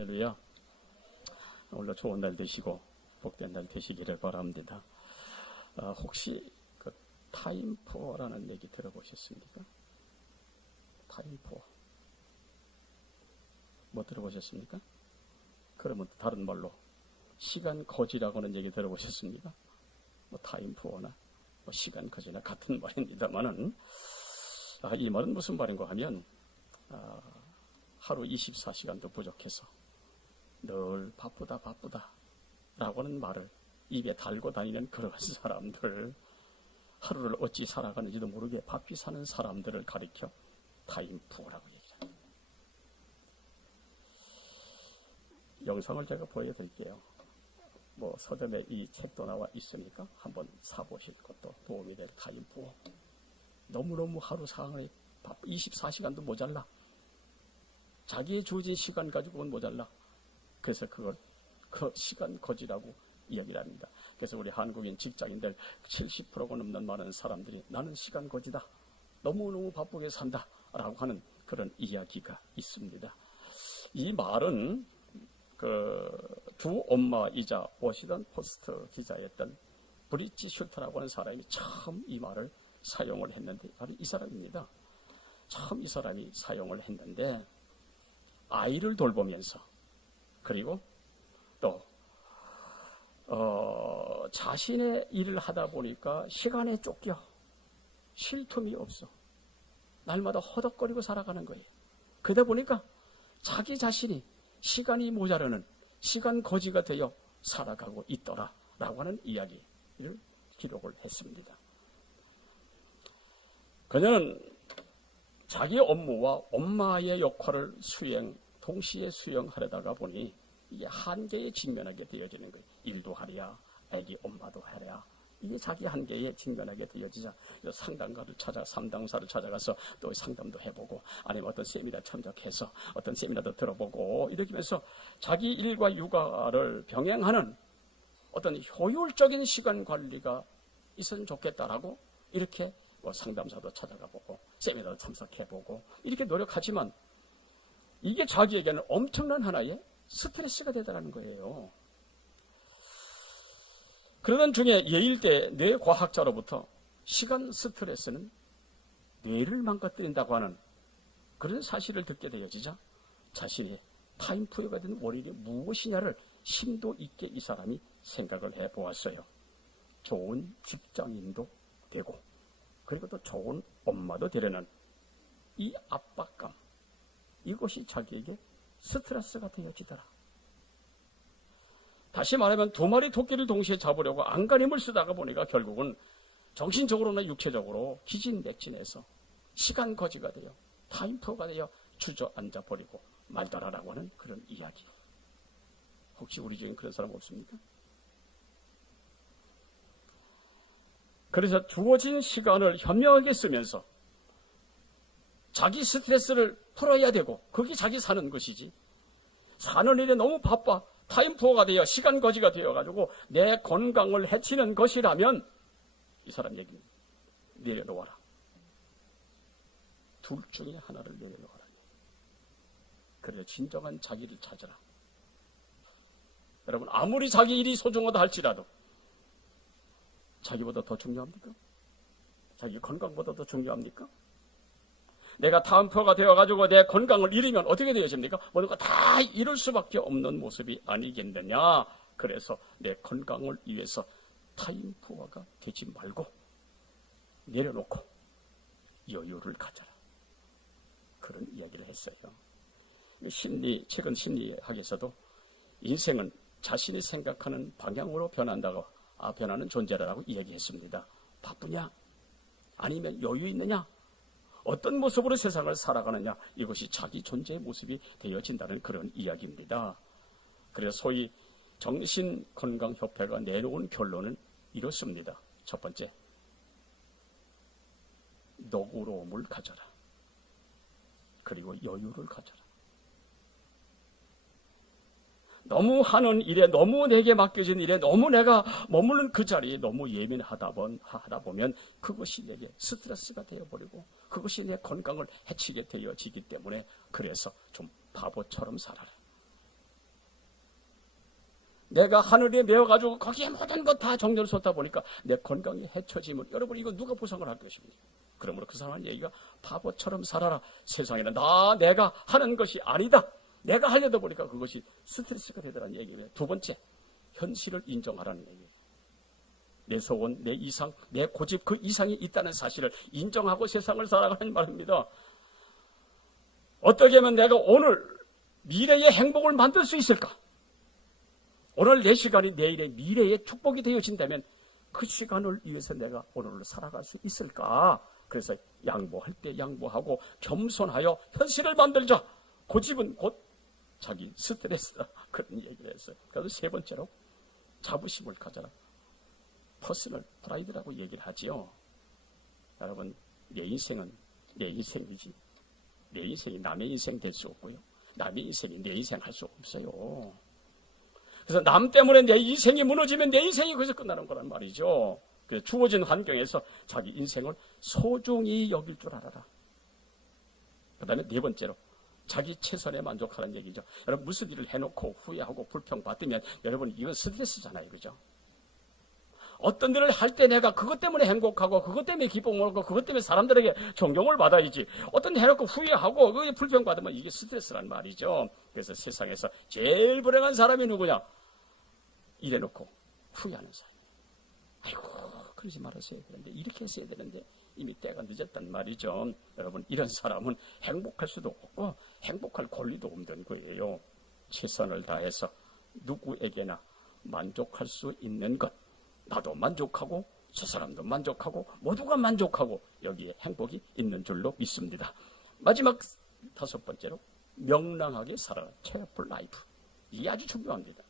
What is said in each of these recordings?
할렐루야. 오늘도 좋은 날 되시고 복된 날 되시기를 바랍니다. 혹시 그 타임포어라는 얘기 들어보셨습니까? 타임포어. 뭐 들어보셨습니까? 그러면 다른 말로 시간 거지라고 하는 얘기 들어보셨습니까? 뭐 타임포어나 뭐 시간 거지나 같은 말입니다만은 이 말은 무슨 말인가 하면 하루 24시간도 부족해서 늘 바쁘다 라고 하는 말을 입에 달고 다니는 그런 사람들, 하루를 어찌 살아가는지도 모르게 바삐 사는 사람들을 가리켜 타임푸어라고 얘기합니다. 영상을 제가 보여드릴게요. 뭐 서점에 이 책도 나와 있으니까 한번 사보실 것도 도움이 될 타임푸어. 너무너무 하루 상황이 24시간도 모자라. 자기의 주어진 시간 가지고는 모자라. 그래서 그걸 그 시간 거지라고 이야기를 합니다. 그래서 우리 한국인 직장인들 70%가 넘는 많은 사람들이 나는 시간 거지다. 너무너무 바쁘게 산다. 라고 하는 그런 이야기가 있습니다. 이 말은 두 엄마이자 워싱턴 포스트 기자였던 브리지 슐터라고 하는 사람이 처음 이 말을 사용을 했는데 바로 이 사람입니다. 처음 이 사람이 사용을 했는데 아이를 돌보면서 그리고 또 자신의 일을 하다 보니까 시간에 쫓겨 쉴 틈이 없어. 날마다 허덕거리고 살아가는 거예요. 그러다 보니까 자기 자신이 시간이 모자라는 시간 거지가 되어 살아가고 있더라라고 하는 이야기를 기록을 했습니다. 그녀는 자기 업무와 엄마의 역할을 동시에 수행하려다가 보니 이게 한계에 직면하게 되어지는 거예요. 일도 하랴, 애기 엄마도 하랴. 이게 자기 한계에 직면하게 되어지자 상담사를 찾아가서 또 상담도 해보고 아니면 어떤 세미나 참석해서 어떤 세미나도 들어보고 이렇게 하면서 자기 일과 육아를 병행하는 어떤 효율적인 시간 관리가 있으면 좋겠다라고 이렇게 상담사도 찾아가보고 세미나도 참석해보고 이렇게 노력하지만 이게 자기에게는 엄청난 하나의 스트레스가 되더라는 거예요. 그러던 중에 예일대 뇌과학자로부터 시간 스트레스는 뇌를 망가뜨린다고 하는 그런 사실을 듣게 되어지자 자신의 타임푸어가 된 원인이 무엇이냐를 심도 있게 이 사람이 생각을 해보았어요. 좋은 직장인도 되고 그리고 또 좋은 엄마도 되려는 이 압박감, 이것이 자기에게 스트레스가 되어지더라. 다시 말하면 두 마리 토끼를 동시에 잡으려고 안간힘을 쓰다가 보니까 결국은 정신적으로나 육체적으로 기진맥진해서 시간 거지가 되어 타임푸어가 되어 주저앉아 버리고 말더라라고 하는 그런 이야기. 혹시 우리 중에 그런 사람 없습니까? 그래서 주어진 시간을 현명하게 쓰면서 자기 스트레스를 풀어야 되고 그게 자기 사는 것이지 사는 일에 너무 바빠 타임푸어가 되어 시간 거지가 되어가지고 내 건강을 해치는 것이라면 이 사람 얘기는 내려놓아라. 둘 중에 하나를 내려놓아라. 그래서 진정한 자기를 찾아라. 여러분 아무리 자기 일이 소중하다 할지라도 자기보다 더 중요합니까? 자기 건강보다 더 중요합니까? 내가 타임푸어가 되어가지고 내 건강을 잃으면 어떻게 되어집니까? 모든 거 다 잃을 수밖에 없는 모습이 아니겠느냐. 그래서 내 건강을 위해서 타임푸어가 되지 말고 내려놓고 여유를 가져라. 그런 이야기를 했어요. 최근 심리학에서도 인생은 자신이 생각하는 방향으로 변하는 존재라고 이야기했습니다. 바쁘냐? 아니면 여유 있느냐? 어떤 모습으로 세상을 살아가느냐, 이것이 자기 존재의 모습이 되어진다는 그런 이야기입니다. 그래서 소위 정신건강협회가 내놓은 결론은 이렇습니다. 첫 번째, 너그러움을 가져라. 그리고 여유를 가져라. 너무 하는 일에, 너무 내게 맡겨진 일에, 너무 내가 머무는 그 자리에 너무 예민하다 보면 그것이 내게 스트레스가 되어버리고 그것이 내 건강을 해치게 되어지기 때문에 그래서 좀 바보처럼 살아라. 내가 하늘에 메어가지고 거기에 모든 것 다 정전을 쏟다 보니까 내 건강이 해쳐지면 여러분 이거 누가 보상을 할 것입니까? 그러므로 그 사람은 얘기가 바보처럼 살아라. 세상에는 내가 하는 것이 아니다. 내가 하려다 보니까 그것이 스트레스가 되더라는 얘기예요. 두 번째, 현실을 인정하라는 얘기예요. 내 소원, 내 이상, 내 고집 그 이상이 있다는 사실을 인정하고 세상을 살아가는 말입니다. 어떻게 하면 내가 오늘 미래의 행복을 만들 수 있을까? 오늘 내 시간이 내일의 미래의 축복이 되어진다면 그 시간을 위해서 내가 오늘을 살아갈 수 있을까? 그래서 양보할 때 양보하고 겸손하여 현실을 만들자. 고집은 곧 자기 스트레스다. 그런 얘기를 했어요. 그래서 세 번째로 자부심을 가져라. 퍼스널 프라이드라고 얘기를 하지요. 여러분, 내 인생은 내 인생이지. 내 인생이 남의 인생 될 수 없고요. 남의 인생이 내 인생 할 수 없어요. 그래서 남 때문에 내 인생이 무너지면 내 인생이 거기서 끝나는 거란 말이죠. 그래서 주어진 환경에서 자기 인생을 소중히 여길 줄 알아라. 그 다음에 네 번째로 자기 최선에 만족하라는 얘기죠. 여러분 무슨 일을 해놓고 후회하고 불평받으면 여러분 이건 스트레스잖아요. 그죠? 어떤 일을 할 때 내가 그것 때문에 행복하고 그것 때문에 기쁨을 얻고 그것 때문에 사람들에게 존경을 받아야지. 어떤 일 해놓고 후회하고 그게 불평받으면 이게 스트레스란 말이죠. 그래서 세상에서 제일 불행한 사람이 누구냐? 일해놓고 후회하는 사람. 아이고 그러지 말았어야 되는데 이렇게 했어야 되는데 이미 때가 늦었단 말이죠. 여러분 이런 사람은 행복할 수도 없고 행복할 권리도 없는 거예요. 최선을 다해서 누구에게나 만족할 수 있는 것. 나도 만족하고 저 사람도 만족하고 모두가 만족하고 여기에 행복이 있는 줄로 믿습니다. 마지막 다섯 번째로 명랑하게 살아라. cheerful life. 이게 아주 중요합니다.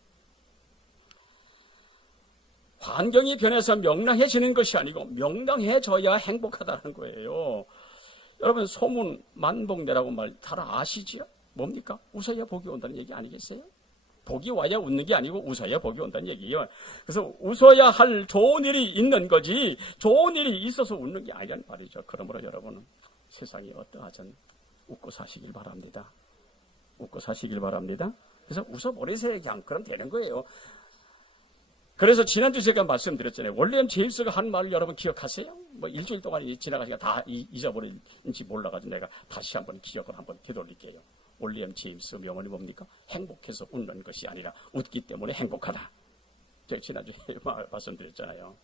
환경이 변해서 명랑해지는 것이 아니고 명랑해져야 행복하다는 거예요. 여러분 소문 만복내라고 말 잘 아시지요? 뭡니까? 웃어야 복이 온다는 얘기 아니겠어요? 복이 와야 웃는 게 아니고 웃어야 복이 온다는 얘기예요. 그래서 웃어야 할 좋은 일이 있는 거지 좋은 일이 있어서 웃는 게 아니란 말이죠. 그러므로 여러분은 세상이 어떠하든 웃고 사시길 바랍니다. 웃고 사시길 바랍니다. 그래서 웃어버리세요. 그냥 그럼 되는 거예요. 그래서 지난주 제가 말씀드렸잖아요. 윌리엄 제임스가 한 말을 여러분 기억하세요? 뭐 일주일 동안 지나가니까 다 잊어버린지 몰라가지고 내가 다시 한번 기억을 한번 되돌릴게요. 윌리엄 제임스 명언이 뭡니까? 행복해서 웃는 것이 아니라 웃기 때문에 행복하다. 제가 지난주에 말씀드렸잖아요.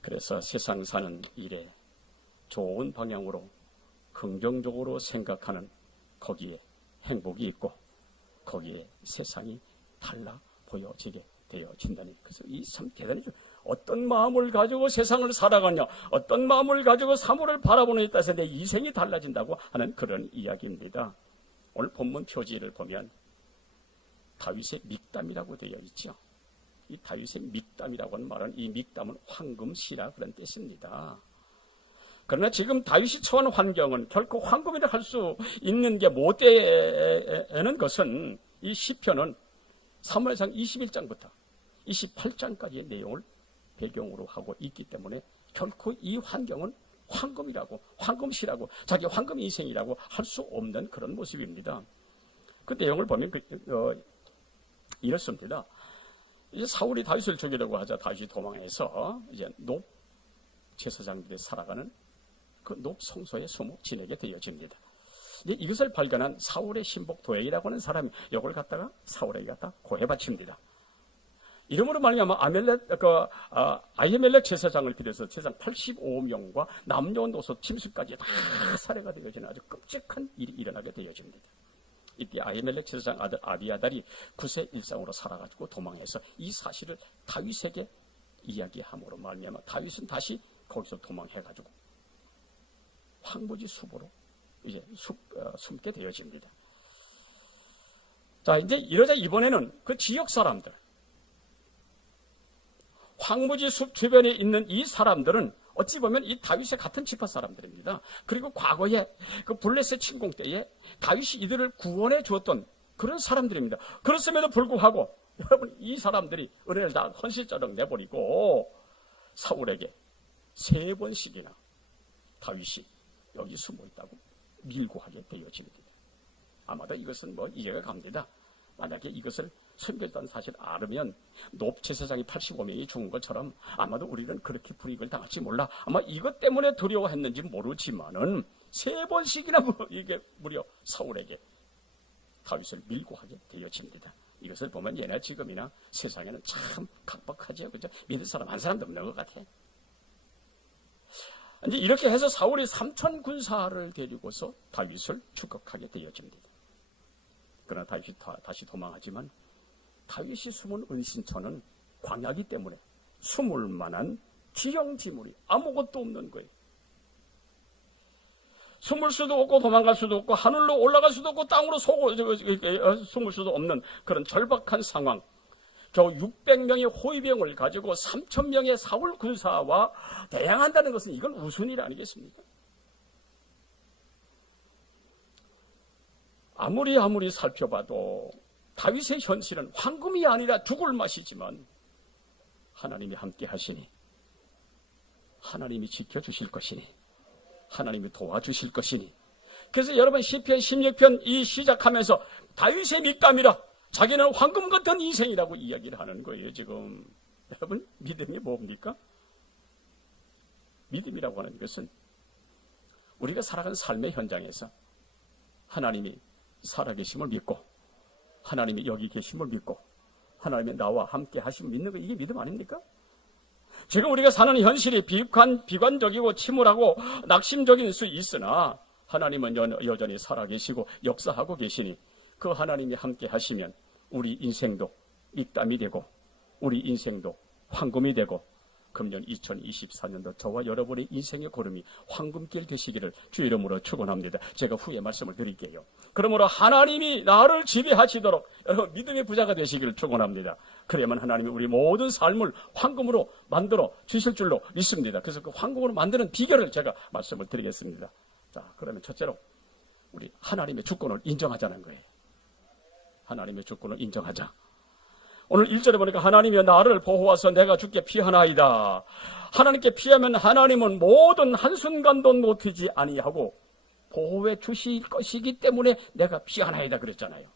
그래서 세상 사는 일에 좋은 방향으로 긍정적으로 생각하는 거기에 행복이 있고 거기에 세상이 달라 보여지게 되어진다니. 그래서 이 참 대단히 어떤 마음을 가지고 세상을 살아가냐, 어떤 마음을 가지고 사물을 바라보느냐에 따라서 내 인생이 달라진다고 하는 그런 이야기입니다. 오늘 본문 표지를 보면 다윗의 믹담이라고 되어 있죠. 이 다윗의 믹담이라고 하는 말은 이 믹담은 황금시라 그런 뜻입니다. 그러나 지금 다윗이 처한 환경은 결코 황금이라 할 수 있는 게 못 되는 것은 이 시편은 사무엘상 21장부터 28장까지의 내용을 배경으로 하고 있기 때문에 결코 이 환경은 황금이라고 황금시라고 자기 황금 인생이라고 할 수 없는 그런 모습입니다. 그 내용을 보면 이렇습니다. 이제 사울이 다윗을 죽이려고 하자 다윗이 도망해서 이제 높 제사장들이 살아가는 그 높 성소에 숨어 지내게 되어집니다. 이것을 발견한 사울의 신복 도액이라고 하는 사람이 이걸 갖다가 사울에게 갖다 고해 바칩니다. 이름으로 말미암아 아히멜렉 제사장을 비롯해서 제사장 85명과 남녀노소 침수까지 다 살해가 되어지는 아주 끔찍한 일이 일어나게 되어집니다. 이때 아히멜렉 제사장 아들 아비아달이 구세 일상으로 살아가지고 도망해서 이 사실을 다윗에게 이야기함으로 말미암아 다윗은 다시 거기서 도망해가지고 황무지 숲으로 이제 숨게 되어집니다. 자, 이제 이러자 이번에는 그 지역 사람들, 황무지 숲 주변에 있는 이 사람들은 어찌 보면 이 다윗의 같은 지파 사람들입니다. 그리고 과거에 그 블레셋 침공 때에 다윗이 이들을 구원해 주었던 그런 사람들입니다. 그렇음에도 불구하고 여러분 이 사람들이 은혜를 다 헌신자로 내버리고 사울에게 3번씩이나 다윗이 여기 숨어 있다고 밀고하게 되어집니다. 아마도 이것은 뭐 이해가 갑니다. 만약에 이것을 숨겨졌다는 사실을 알으면 노브제사장이 85명이 죽은 것처럼 아마도 우리는 그렇게 불이익을 당할지 몰라. 아마 이것 때문에 두려워했는지 모르지만은 3번씩이나 이게 무려 사울에게 다윗을 밀고 하게 되어집니다. 이것을 보면 예나 지금이나 세상에는 참 각박하죠. 그죠? 믿을 사람 한 사람도 없는 것 같아. 이제 이렇게 해서 사울이 3천 군사를 데리고서 다윗을 추격하게 되어집니다. 그러나 다윗이 다시 도망하지만 다윗이 숨은 은신처는 광야이기 때문에 숨을 만한 지형지물이 아무것도 없는 거예요. 숨을 수도 없고 도망갈 수도 없고 하늘로 올라갈 수도 없고 땅으로 숨을 수도 없는 그런 절박한 상황. 겨우 600명의 호위병을 가지고 3,000명의 사울 군사와 대항한다는 것은 이건 우스운 일 아니겠습니까? 아무리 살펴봐도 다윗의 현실은 황금이 아니라 죽을 맛이지만 하나님이 함께 하시니, 하나님이 지켜주실 것이니, 하나님이 도와주실 것이니. 그래서 여러분 시편 16편 이 시작하면서 다윗의 밑감이라 자기는 황금 같은 인생이라고 이야기를 하는 거예요. 지금 여러분 믿음이 뭡니까? 믿음이라고 하는 것은 우리가 살아가는 삶의 현장에서 하나님이 살아계심을 믿고 하나님이 여기 계심을 믿고 하나님이 나와 함께 하심을 믿는 거, 이게 믿음 아닙니까? 지금 우리가 사는 현실이 비관적이고 침울하고 낙심적인 수 있으나 하나님은 여전히 살아계시고 역사하고 계시니 그 하나님이 함께 하시면 우리 인생도 입담이 되고 우리 인생도 황금이 되고 금년 2024년도 저와 여러분의 인생의 걸음이 황금길 되시기를 주 이름으로 축원합니다. 제가 후에 말씀을 드릴게요. 그러므로 하나님이 나를 지배하시도록 여러분 믿음의 부자가 되시기를 축원합니다. 그래야만 하나님이 우리 모든 삶을 황금으로 만들어 주실 줄로 믿습니다. 그래서 그 황금으로 만드는 비결을 제가 말씀을 드리겠습니다. 자, 그러면 첫째로 우리 하나님의 주권을 인정하자는 거예요. 하나님의 주권을 인정하자. 오늘 1절에 보니까 하나님이 나를 보호하서 내가 주께 피하나이다. 하나님께 피하면 하나님은 모든 한순간도 놓치지 아니하고 보호해 주실 것이기 때문에 내가 피하나이다 그랬잖아요.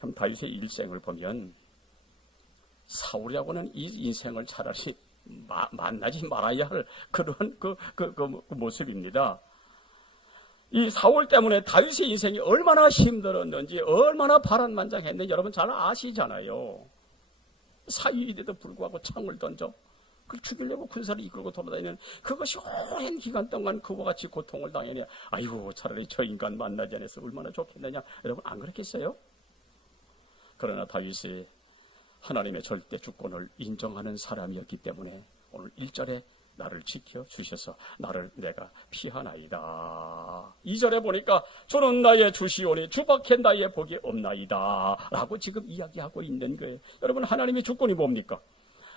참 다윗의 일생을 보면 사울이라고는 이 인생을 차라리 만나지 말아야 할 그런 그 모습입니다. 이 사울 때문에 다윗의 인생이 얼마나 힘들었는지 얼마나 파란만장했는지 여러분 잘 아시잖아요. 사위인데도 불구하고 창을 던져 그걸 죽이려고 군사를 이끌고 돌아다니는 그것이 오랜 기간 동안 그와 같이 고통을 당하니 아이고 차라리 저 인간 만나지 않아서 얼마나 좋겠느냐. 여러분 안 그렇겠어요? 그러나 다윗이 하나님의 절대 주권을 인정하는 사람이었기 때문에 오늘 1절에 나를 지켜주셔서 나를 내가 피하나이다. 2절에 보니까 주는 나의 주시오니 주밖에 나의 복이 없나이다 라고 지금 이야기하고 있는 거예요. 여러분 하나님의 주권이 뭡니까?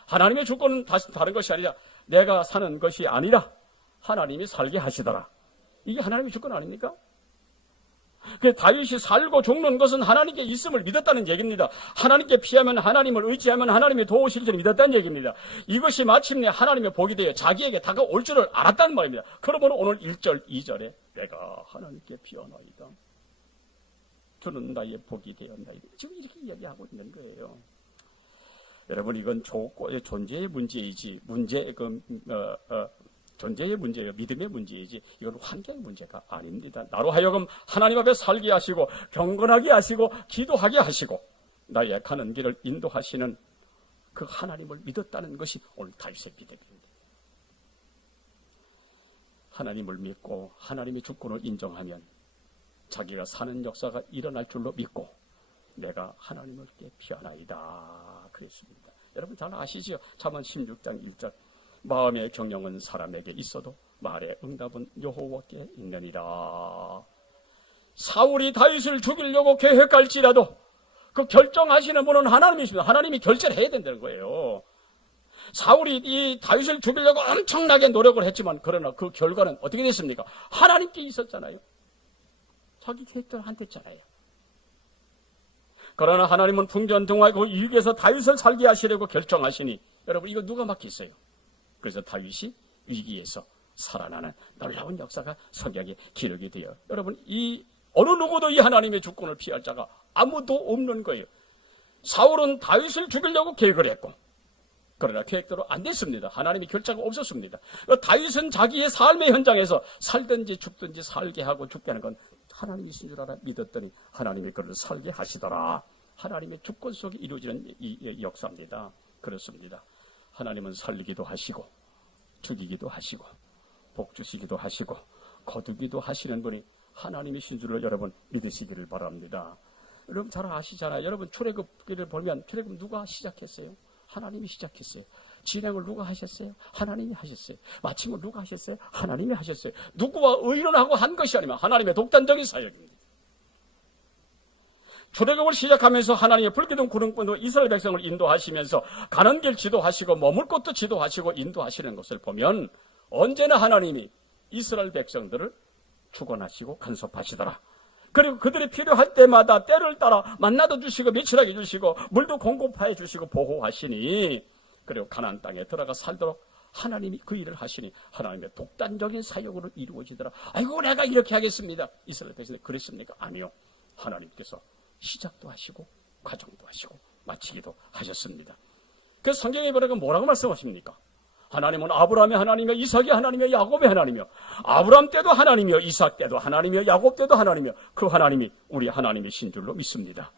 하나님의 주권은 다른 것이 아니라 내가 사는 것이 아니라 하나님이 살게 하시더라. 이게 하나님의 주권 아닙니까? 다윗이 살고 죽는 것은 하나님께 있음을 믿었다는 얘기입니다. 하나님께 피하면 하나님을 의지하면 하나님이 도우실 줄 믿었다는 얘기입니다. 이것이 마침내 하나님의 복이 되어 자기에게 다가올 줄을 알았다는 말입니다. 그러므로 오늘 1절 2절에 내가 하나님께 피하나이다. 주는 나의 복이 되었나이다. 지금 이렇게 이야기하고 있는 거예요. 여러분 이건 존재의 문제이지 존재의 문제예요. 믿음의 문제이지 이건 환경의 문제가 아닙니다. 나로 하여금 하나님 앞에 살게 하시고 경건하게 하시고 기도하게 하시고 나의 가는 길을 인도하시는 그 하나님을 믿었다는 것이 오늘 다윗의 믿음입니다. 하나님을 믿고 하나님의 주권을 인정하면 자기가 사는 역사가 일어날 줄로 믿고 내가 하나님께 피하나이다 그랬습니다. 여러분 잘 아시죠? 잠언 16장 1절 마음의 경영은 사람에게 있어도 말의 응답은 여호와께 있느니라. 사울이 다윗을 죽이려고 계획할지라도 그 결정하시는 분은 하나님이십니다. 하나님이 결정을 해야 된다는 거예요. 사울이 이 다윗을 죽이려고 엄청나게 노력을 했지만 그러나 그 결과는 어떻게 됐습니까? 하나님께 있었잖아요. 자기 계획대로 안 됐잖아요. 그러나 하나님은 풍전등화하고 위기에서 다윗을 살게 하시려고 결정하시니 여러분 이거 누가 맡겼어요? 그래서 다윗이 위기에서 살아나는 놀라운 역사가 성경에 기록이 되어 여러분 이 어느 누구도 이 하나님의 주권을 피할 자가 아무도 없는 거예요. 사울은 다윗을 죽이려고 계획을 했고, 그러나 계획대로 안 됐습니다. 하나님이 결자가 없었습니다. 다윗은 자기의 삶의 현장에서 살든지 죽든지 살게 하고 죽게 하는 건 하나님이신 줄 알아 믿었더니 하나님이 그를 살게 하시더라. 하나님의 주권 속에 이루어지는 이 역사입니다. 그렇습니다. 하나님은 살리기도 하시고 죽이기도 하시고 복 주시기도 하시고 거두기도 하시는 분이 하나님이신 줄로 여러분 믿으시기를 바랍니다. 여러분 잘 아시잖아요. 여러분 출애굽기를 보면 출애굽 누가 시작했어요? 하나님이 시작했어요. 진행을 누가 하셨어요? 하나님이 하셨어요. 마침을 누가 하셨어요? 하나님이 하셨어요. 누구와 의논하고 한 것이 아니면 하나님의 독단적인 사역입니다. 출애굽을 시작하면서 하나님의 불기둥 구름꾼으로 이스라엘 백성을 인도하시면서 가는 길 지도하시고 머물 곳도 지도하시고 인도하시는 것을 보면 언제나 하나님이 이스라엘 백성들을 축원하시고 간섭하시더라. 그리고 그들이 필요할 때마다 때를 따라 만나도 주시고 밀실하게 주시고 물도 공급하여 주시고 보호하시니, 그리고 가나안 땅에 들어가 살도록 하나님이 그 일을 하시니 하나님의 독단적인 사역으로 이루어지더라. 아이고 내가 이렇게 하겠습니다. 이스라엘 백성이 그랬습니까? 아니요. 하나님께서 시작도 하시고 과정도 하시고 마치기도 하셨습니다. 그래서 성경에 보니까 뭐라고 말씀하십니까? 하나님은 아브라함의 하나님이며 이삭의 하나님이며 야곱의 하나님이며, 아브라함 때도 하나님이며 이삭 때도 하나님이며 야곱 때도 하나님이며 그 하나님이 우리 하나님이신 줄로 믿습니다.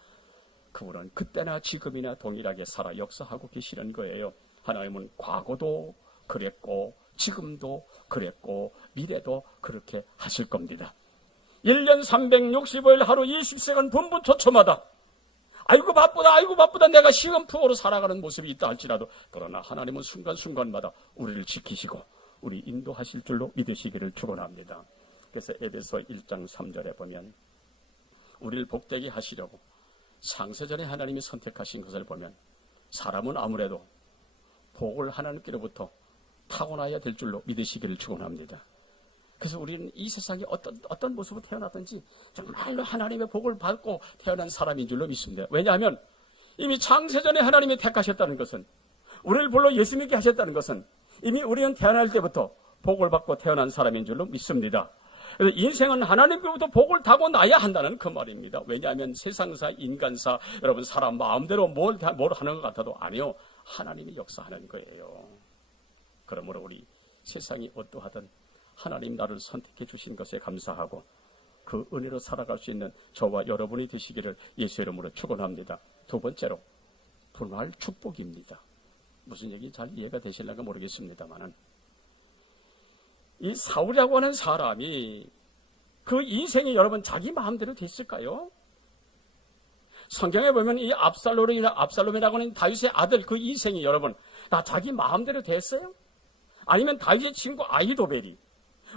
그분은 그때나 지금이나 동일하게 살아 역사하고 계시는 거예요. 하나님은 과거도 그랬고 지금도 그랬고 미래도 그렇게 하실 겁니다. 1년 365일 하루 20시간 분분초초마다 아이고 바쁘다 내가 시금풍으로 살아가는 모습이 있다 할지라도, 그러나 하나님은 순간순간마다 우리를 지키시고 우리 인도하실 줄로 믿으시기를 축원합니다. 그래서 에베소 1장 3절에 보면 우리를 복되게 하시려고 창세전에 하나님이 선택하신 것을 보면 사람은 아무래도 복을 하나님께로부터 타고나야 될 줄로 믿으시기를 축원합니다. 그래서 우리는 이 세상에 어떤 모습으로 태어났든지 정말로 하나님의 복을 받고 태어난 사람인 줄로 믿습니다. 왜냐하면 이미 창세전에 하나님이 택하셨다는 것은, 우리를 불러 예수 믿게 하셨다는 것은 이미 우리는 태어날 때부터 복을 받고 태어난 사람인 줄로 믿습니다. 그래서 인생은 하나님께로부터 복을 타고나야 한다는 그 말입니다. 왜냐하면 세상사, 인간사, 여러분 사람 마음대로 뭘 하는 것 같아도 아니요. 하나님이 역사하는 거예요. 그러므로 우리 세상이 어떠하든 하나님 나를 선택해 주신 것에 감사하고 그 은혜로 살아갈 수 있는 저와 여러분이 되시기를 예수 이름으로 축원합니다. 두 번째로 분할 축복입니다. 무슨 얘기 잘 이해가 되실런가 모르겠습니다만은, 이 사울이라고 하는 사람이 그 인생이 여러분 자기 마음대로 됐을까요? 성경에 보면 이 압살롬이라고 하는 다윗의 아들 그 인생이 여러분 다 자기 마음대로 됐어요? 아니면 다윗의 친구 아히도벨이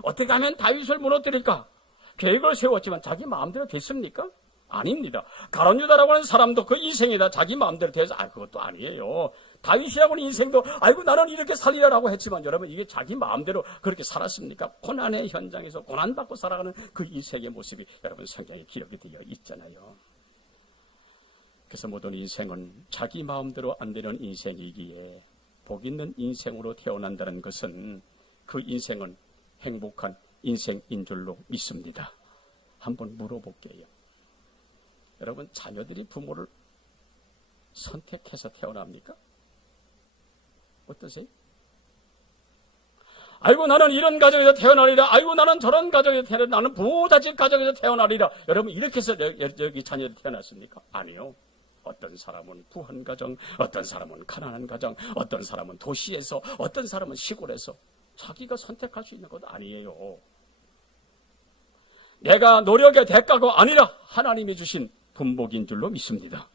어떻게 하면 다윗을 무너뜨릴까 계획을 세웠지만 자기 마음대로 됐습니까? 아닙니다. 가룟 유다라고 하는 사람도 그 인생이 다 자기 마음대로 돼서 그것도 아니에요. 다윗이라고 하는 인생도 아이고 나는 이렇게 살리라고 했지만 여러분 이게 자기 마음대로 그렇게 살았습니까? 고난의 현장에서 고난받고 살아가는 그 인생의 모습이 여러분 성경에 기록이 되어 있잖아요. 그래서 모든 인생은 자기 마음대로 안 되는 인생이기에 복 있는 인생으로 태어난다는 것은 그 인생은 행복한 인생인 줄로 믿습니다. 한번 물어볼게요. 여러분 자녀들이 부모를 선택해서 태어납니까? 어떠세요? 아이고 나는 이런 가정에서 태어나리라. 아이고 나는 저런 가정에서 태어나리라. 나는 부자식 가정에서 태어나리라. 여러분 이렇게 해서 여기 자녀들이 태어났습니까? 아니요. 어떤 사람은 부한 가정, 어떤 사람은 가난한 가정, 어떤 사람은 도시에서, 어떤 사람은 시골에서 자기가 선택할 수 있는 것 아니에요. 내가 노력의 대가가 아니라 하나님이 주신 분복인 줄로 믿습니다.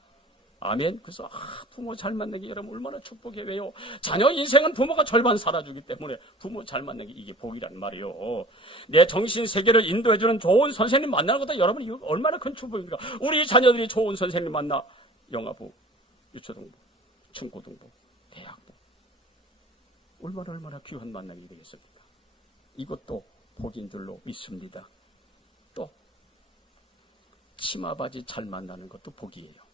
아멘. 그래서 부모 잘 만나기 여러분 얼마나 축복이에요. 왜요? 자녀 인생은 부모가 절반 살아주기 때문에 부모 잘 만나기 이게 복이란 말이에요. 내 정신 세계를 인도해주는 좋은 선생님 만나는 것도 여러분 이거 얼마나 큰 축복입니까? 우리 자녀들이 좋은 선생님 만나 영아부, 유초등부, 중고등부, 대학부 얼마나 귀한 만남이 되겠습니까? 이것도 복인 줄로 믿습니다. 또 치마바지 잘 만나는 것도 복이에요.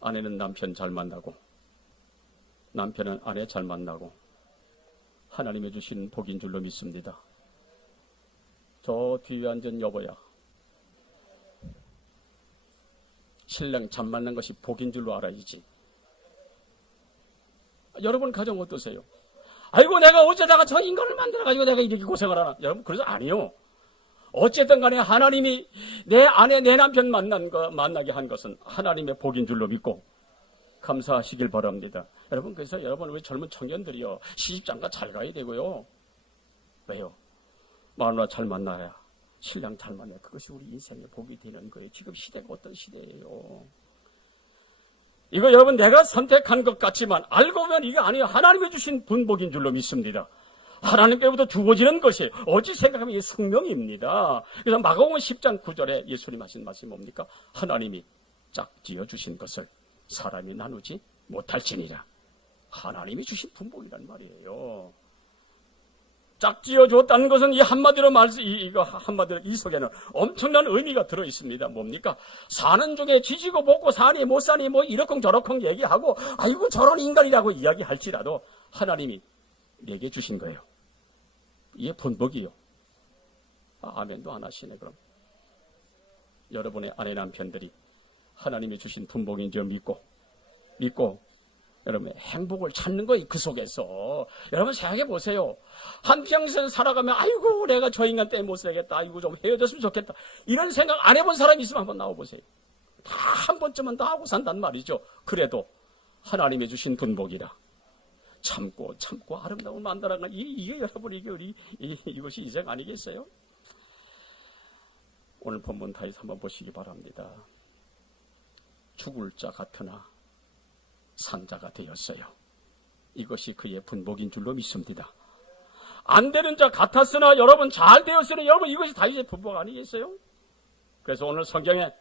아내는 남편 잘 만나고 남편은 아내 잘 만나고 하나님이 주신 복인 줄로 믿습니다. 저 뒤에 앉은 여보야, 신랑 잘 만난 것이 복인 줄로 알아야지. 여러분 가정 어떠세요? 아이고 내가 어쩌다가 저 인간을 만들어가지고 내가 이렇게 고생을 하나. 여러분 그래서 아니요. 어쨌든 간에 하나님이 내 아내 내 남편 만나게 한 것은 하나님의 복인 줄로 믿고 감사하시길 바랍니다. 여러분 그래서 여러분 우리 젊은 청년들이요. 시집장가 잘 가야 되고요. 왜요? 마누라 잘 만나야 신랑 잘 만나야 그것이 우리 인생의 복이 되는 거예요. 지금 시대가 어떤 시대예요. 이거 여러분 내가 선택한 것 같지만 알고 보면 이게 아니에요. 하나님이 주신 분복인 줄로 믿습니다. 하나님께부터 주어지는 것이 어찌 생각하면 이게 성령입니다. 그래서 마가복음 10장 9절에 예수님 하신 말씀이 뭡니까? 하나님이 짝지어 주신 것을 사람이 나누지 못할지니라. 하나님이 주신 분복이란 말이에요. 짝지어 줬다는 것은 이 한마디로 한마디로 이 속에는 엄청난 의미가 들어 있습니다. 뭡니까? 사는 중에 지지고 볶고 사니 못 사니 뭐 이러쿵저러쿵 얘기하고 아이고 저런 인간이라고 이야기할지라도 하나님이 내게 주신 거예요. 이게 본복이요. 아멘도 안 하시네. 그럼 여러분의 아내 남편들이 하나님이 주신 분복인 줄 믿고 여러분의 행복을 찾는 거예요. 그 속에서 여러분 생각해 보세요. 한평생 살아가면 아이고 내가 저 인간 때문에 못 살겠다. 아이고 좀 헤어졌으면 좋겠다. 이런 생각 안 해본 사람 있으면 한번 나와보세요. 다 한 번쯤은 다 하고 산단 말이죠. 그래도 하나님이 주신 분복이라 참고 아름다움을 만들어가는 이게 여러분 이것이 인생 아니겠어요? 오늘 본문 다시 한번 보시기 바랍니다. 죽을 자 같으나 산 자가 되었어요. 이것이 그의 분복인 줄로 믿습니다. 안 되는 자 같았으나 여러분 잘 되었으니 여러분 이것이 다윗의 분복 아니겠어요? 그래서 오늘 성경에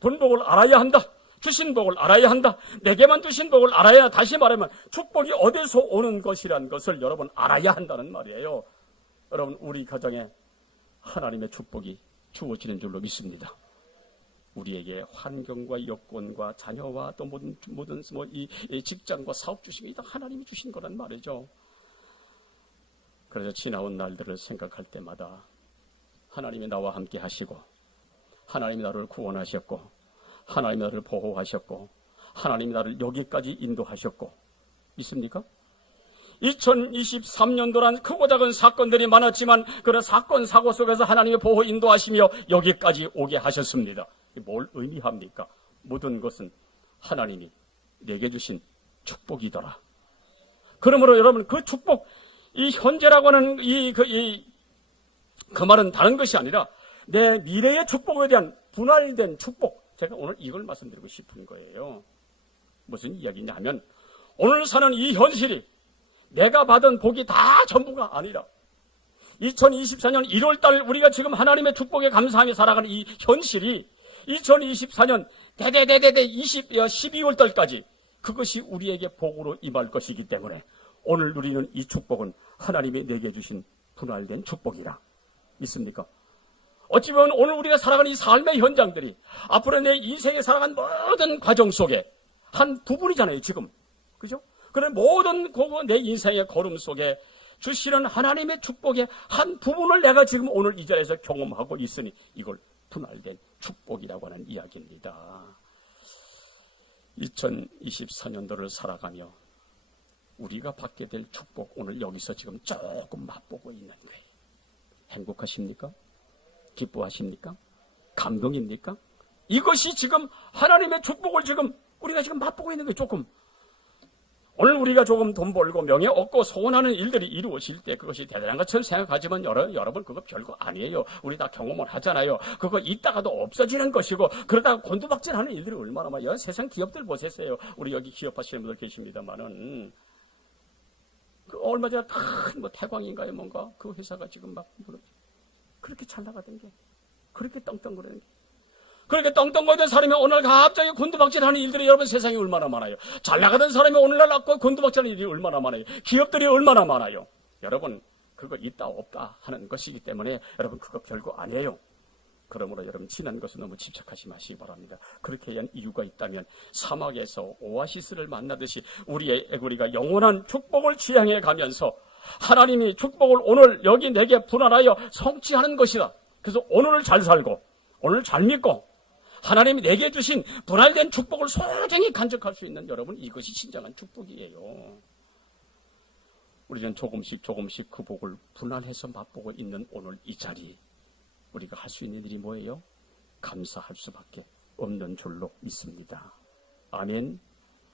분복을 알아야 한다. 주신 복을 알아야 한다. 내게만 주신 복을 알아야 다시 말하면 축복이 어디서 오는 것이라는 것을 여러분 알아야 한다는 말이에요. 여러분 우리 가정에 하나님의 축복이 주어지는 줄로 믿습니다. 우리에게 환경과 여건과 자녀와 또 모든 이 직장과 사업 주심이 다 하나님이 주신 거란 말이죠. 그래서 지나온 날들을 생각할 때마다 하나님이 나와 함께 하시고 하나님이 나를 구원하셨고 하나님이 나를 보호하셨고 하나님이 나를 여기까지 인도하셨고 믿습니까? 2023년도란 크고 작은 사건들이 많았지만 그런 사건 사고 속에서 하나님의 보호 인도하시며 여기까지 오게 하셨습니다. 뭘 의미합니까? 모든 것은 하나님이 내게 주신 축복이더라. 그러므로 여러분 그 축복, 이 현재라고 하는 그 말은 다른 것이 아니라 내 미래의 축복에 대한 분할된 축복. 제가 오늘 이걸 말씀드리고 싶은 거예요. 무슨 이야기냐 하면 오늘 사는 이 현실이 내가 받은 복이 다 전부가 아니라 2024년 1월달 우리가 지금 하나님의 축복에 감사하며 살아가는 이 현실이 2024년 대대대대대 12월달까지 그것이 우리에게 복으로 임할 것이기 때문에 오늘 누리는 이 축복은 하나님이 내게 주신 분할된 축복이라 믿습니까? 어찌 보면 오늘 우리가 살아가는 이 삶의 현장들이 앞으로 내 인생에 살아간 모든 과정 속에 한 부분이잖아요, 지금. 그죠? 그런 모든 내 인생의 걸음 속에 주시는 하나님의 축복의 한 부분을 내가 지금 오늘 이 자리에서 경험하고 있으니 이걸 분할된 축복이라고 하는 이야기입니다. 2024년도를 살아가며 우리가 받게 될 축복 오늘 여기서 지금 조금 맛보고 있는 거예요. 행복하십니까? 기뻐하십니까? 감동입니까? 이것이 지금 하나님의 축복을 지금 우리가 지금 맛보고 있는 거예요. 조금. 오늘 우리가 조금 돈 벌고 명예 얻고 소원하는 일들이 이루어질 때 그것이 대단한 것처럼 생각하지만 여러분 그거 별거 아니에요. 우리 다 경험을 하잖아요. 그거 있다가도 없어지는 것이고 그러다가 곤두박질하는 일들이 얼마나 많아요. 세상 기업들 보세요. 우리 여기 기업하시는 분들 계십니다만은 그 얼마 전에 큰 태광인가요 뭔가 그 회사가 지금 막 그렇게 잘 나가던 게 그렇게 떵떵거리는 게 그렇게 떵떵거리던 사람이 오늘 갑자기 곤두박질하는 일들이 여러분 세상에 얼마나 많아요. 잘 나가던 사람이 오늘날 낳고 곤두박질하는 일이 얼마나 많아요. 기업들이 얼마나 많아요. 여러분 그거 있다 없다 하는 것이기 때문에 여러분 그거 별거 아니에요. 그러므로 여러분 지난 것은 너무 집착하지 마시기 바랍니다. 그렇게 한 이유가 있다면 사막에서 오아시스를 만나듯이 우리가 영원한 축복을 지향해 가면서 하나님이 축복을 오늘 여기 내게 분할하여 성취하는 것이다. 그래서 오늘을 잘 살고 오늘 잘 믿고 하나님이 내게 주신 분할된 축복을 소중히 간직할 수 있는 여러분, 이것이 진정한 축복이에요. 우리는 조금씩 그 복을 분할해서 맛보고 있는 오늘 이 자리, 우리가 할 수 있는 일이 뭐예요? 감사할 수밖에 없는 줄로 믿습니다. 아멘.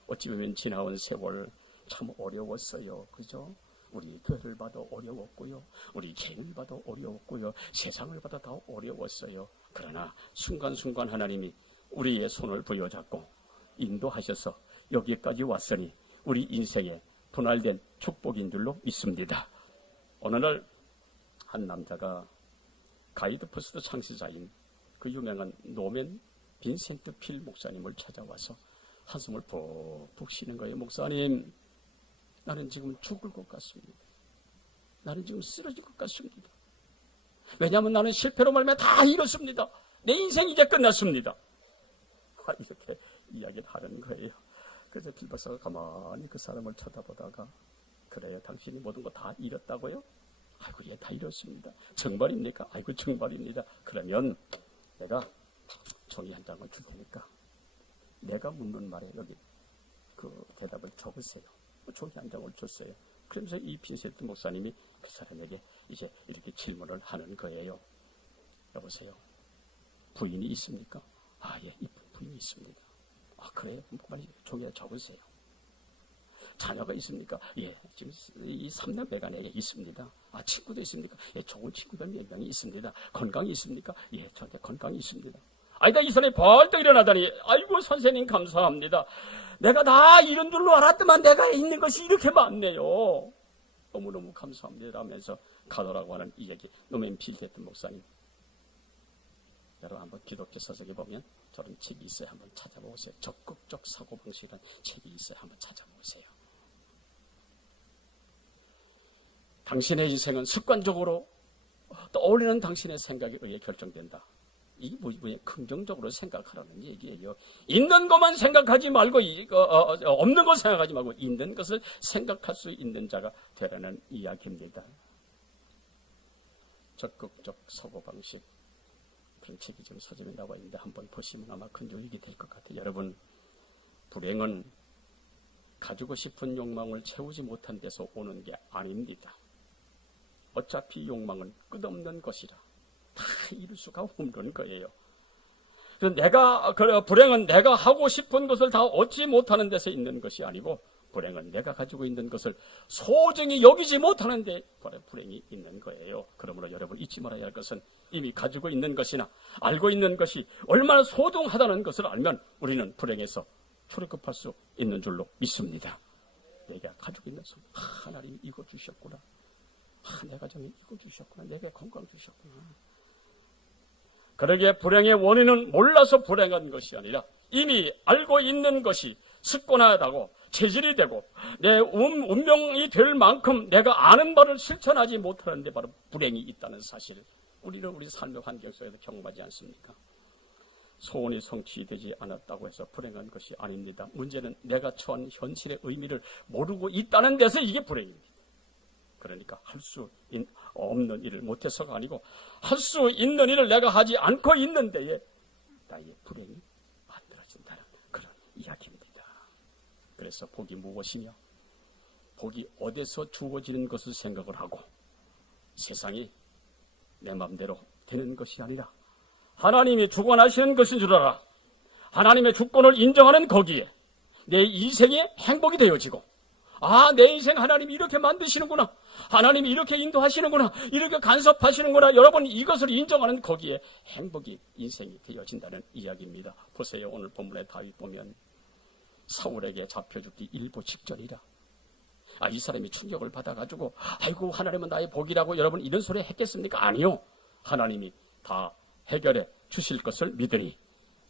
어찌 보면 지나온 세월 참 어려웠어요. 그죠? 우리 교회를 봐도 어려웠고요. 우리 개인을 봐도 어려웠고요. 세상을 봐도 다 어려웠어요. 그러나 순간순간 하나님이 우리의 손을 부여잡고 인도하셔서 여기까지 왔으니 우리 인생에 분할된 축복인 줄로 믿습니다. 어느 날 한 남자가 가이드포스트 창시자인 그 유명한 노맨 빈센트 필 목사님을 찾아와서 한숨을 푹푹 쉬는 거예요. 목사님, 나는 지금 죽을 것 같습니다. 나는 지금 쓰러질 것 같습니다. 왜냐하면 나는 실패로 말미암아 다 잃었습니다. 내 인생 이제 끝났습니다. 이렇게 이야기를 하는 거예요. 그래서 필 박사가 가만히 그 사람을 쳐다보다가, 그래요, 당신이 모든 거 다 잃었다고요? 아이고, 예, 다 잃었습니다. 정말입니까? 아이고, 정말입니다. 그러면 내가 종이 한 장을 줄 테니까 내가 묻는 말에 여기 그 대답을 적으세요. 종이 한 장을 줬어요. 그러면서 이 빈센트 목사님이 그 사람에게 이제 이렇게 질문을 하는 거예요. 여보세요, 부인이 있습니까? 아, 예, 부인이 있습니다. 아, 그래요? 빨리 종이에 적으세요. 자녀가 있습니까? 예, 지금 이 3남매간에 있습니다. 아, 친구도 있습니까? 예, 좋은 친구들 몇 명이 있습니다. 건강이 있습니까? 예, 저한테 건강이 있습니다. 아니다, 이 사람이 벌떡 일어나더니, 아이고, 선생님 감사합니다. 내가 다 이런 줄로 알았더만 내가 있는 것이 이렇게 많네요. 너무너무 감사합니다 하면서 가더라고 하는 이 얘기. 노맨 필테트 목사님. 여러분 한번 기독교 서적에 보면 저런 책이 있어요. 한번 찾아보세요. 적극적 사고방식이라는 책이 있어요. 한번 찾아보세요. 당신의 인생은 습관적으로 떠올리는 당신의 생각에 의해 결정된다. 이게 뭐냐, 긍정적으로 생각하라는 얘기예요. 있는 것만 생각하지 말고 없는 것 생각하지 말고 있는 것을 생각할 수 있는 자가 되라는 이야기입니다. 적극적 사고방식, 그런 책이 지금 서점에 나와 있는데 한번 보시면 아마 큰 유익이 될 것 같아요. 여러분, 불행은 가지고 싶은 욕망을 채우지 못한 데서 오는 게 아닙니다. 어차피 욕망은 끝없는 것이라 다 이룰 수가 없는 거예요. 그래서 불행은 내가 하고 싶은 것을 다 얻지 못하는 데서 있는 것이 아니고, 불행은 내가 가지고 있는 것을 소중히 여기지 못하는 데 불행이 있는 거예요. 그러므로 여러분 잊지 말아야 할 것은 이미 가지고 있는 것이나 알고 있는 것이 얼마나 소중하다는 것을 알면 우리는 불행에서 출애굽할 수 있는 줄로 믿습니다. 내가 가지고 있는 것, 하나님이 이거 주셨구나. 내 가정에 이거 주셨구나. 내게 건강 주셨구나. 그러기에 불행의 원인은 몰라서 불행한 것이 아니라 이미 알고 있는 것이 습관화되고 체질이 되고 내 운명이 될 만큼 내가 아는 바를 실천하지 못하는 데 바로 불행이 있다는 사실, 우리는 우리 삶의 환경 속에서 경험하지 않습니까? 소원이 성취되지 않았다고 해서 불행한 것이 아닙니다. 문제는 내가 처한 현실의 의미를 모르고 있다는 데서 이게 불행입니다. 그러니까 할 수 없는 일을 못해서가 아니고 할 수 있는 일을 내가 하지 않고 있는 데에 나의 불행이 만들어진다는 그런 이야기입니다. 그래서 복이 무엇이냐? 복이 어디서 주어지는 것을 생각을 하고 세상이 내 마음대로 되는 것이 아니라 하나님이 주관하시는 것인 줄 알아. 하나님의 주권을 인정하는 거기에 내 인생이 행복이 되어지고, 아, 내 인생 하나님이 이렇게 만드시는구나, 하나님이 이렇게 인도하시는구나, 이렇게 간섭하시는구나, 여러분 이것을 인정하는 거기에 행복이 인생이 되어진다는 이야기입니다. 보세요. 오늘 본문에 다윗 보면 사울에게 잡혀 죽기 일보 직전이라, 이 사람이 충격을 받아가지고 아이고 하나님은 나의 복이라고 여러분 이런 소리 했겠습니까? 아니요. 하나님이 다 해결해 주실 것을 믿으니,